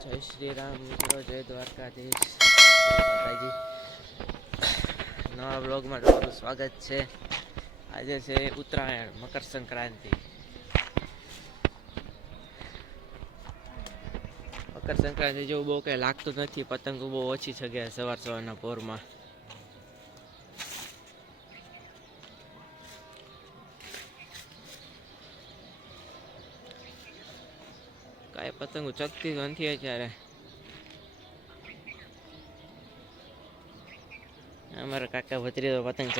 જય શ્રી રામ મિત્રો, જય દ્વારકાધીશ, જય માતાજી. નવા બ્લોગમાં તમારું સ્વાગત છે. આજે છે ઉત્તરાયણ, મકર સંક્રાંતિ. મકર સંક્રાંતિ જેવું બહુ કંઈ લાગતું નથી. પતંગો બહુ ઓછી જગ્યાએ સવારના પોરમાં. કાંઈ પતંગો ચગતી નથી અત્યારે. અમારા કાકા ભત્રીજો પતંગ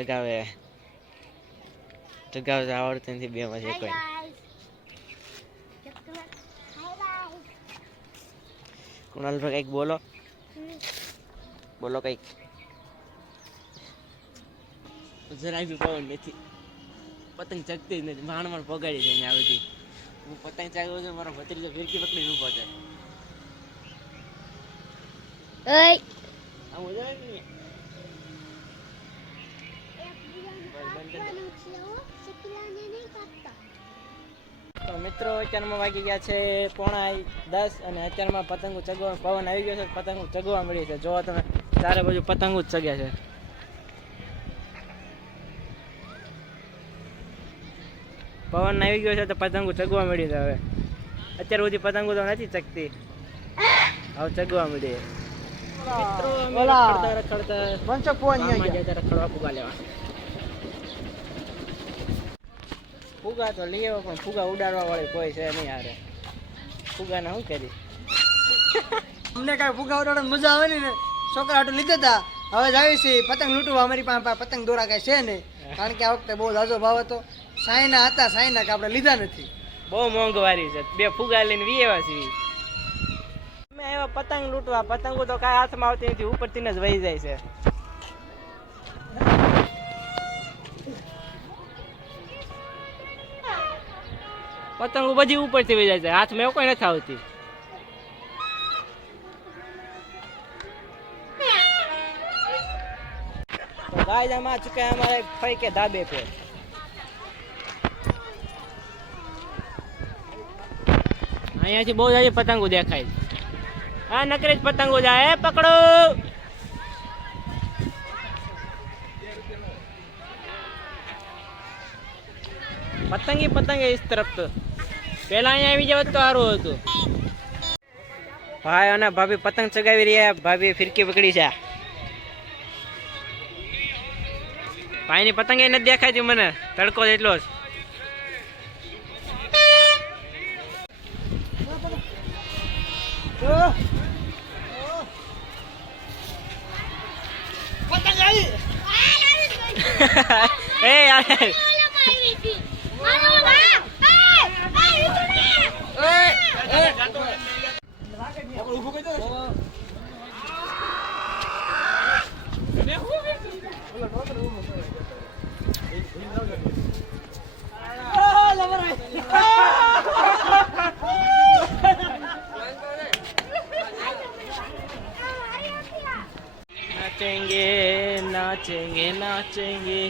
ચગાવતા આવડતું નથી. બે માં કોઈ કુણાલભાઈ કંઈક બોલો કંઈક. જરાય બી પવન નથી, પતંગ ચગતી જ નથી. માંડ પગાડી છે અહીંયા આવતી. હું પતંગ ચગાવું છું, મારો ભત્રીજો ફિરકી પકડીને ઊભો છે. તો મિત્રો, અત્યારમાં વાગી ગયા છે 9:30 અને અત્યારમાં પતંગો ચગવા પવન આવી ગયો છે. પતંગો ચગવા મળી છે. જો તમે ચારે બાજુ પતંગો જ ચગ્યા છે. પવન આવી ગયો છે તો પતંગો ચગવા મળી છે. હવે અત્યાર સુધી પતંગો તો નથી ચગતી, હવે ચગવા મળી. મિત્રો રખડવા ફુગા લેવા. ફુગા તો લઈ આવો, પણ ફુગા ઉડાડવા વાળી કોઈ છે નહીં. યાર ફુગા ને શું કરી? અમને કઈ ફુગા ઉડાડવાની મજા આવે ને. છોકરા હાટું લીધા હતા, હવે જાવી છે પતંગ લૂંટવા. અમારી પાસે પતંગ દોરા કઈ છે નહીં, કારણ કે આ વખતે બહુ ઝાઝો ભાવ હતો. સાઈના હતા, સાઈના કે આપણે લીધા નથી. બહુ મોંઘવારી છે. બે ફુગા લઈને વીએવા છે. અમે આવ્યા પતંગ લૂંટવા. પતંગો તો કાંઈ હાથમાં આવતી નથી, ઉપરથી જ વહી જાય છે. પતંગો બધી ઉપરથી વહી જાય છે, હાથમાં એવું કોઈ નથી આવતી. તો ગાય આમાં ચૂકે અમારે ફઈ કે ધાબે पे અહીંયાથી બહુ સારી પતંગો દેખાય. હા, નકરી જ પતંગો જાય. પકડો. પતંગ ઇસ તરફ તો પેલા અહીંયા આવી જાવ તો સારું હતું. ભાઈ અને ભાભી પતંગ ચગાવી રહ્યા. ભાભી ફિરકી પકડી છે. ભાઈની પતંગ એ નથી દેખાતી મને, તડકો એટલો જ. એ યાર નાચेंगे.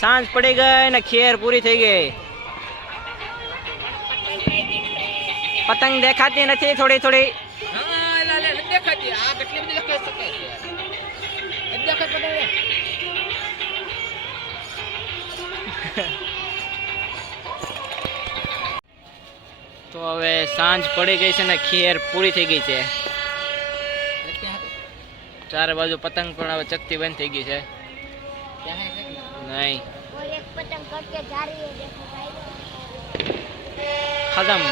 सांझ पड़ी गई ना, खेर पूरी थी गई. पतंग देखाती नहीं थोड़ी थोड़ी. તો હવે સાંજ પડી ગઈ છે ને ખેર પૂરી થઈ ગઈ છે. ચારે બાજુ પતંગ પણ હવે ચકતી બંધ થઈ ગઈ છે. નહીં, ખતમ.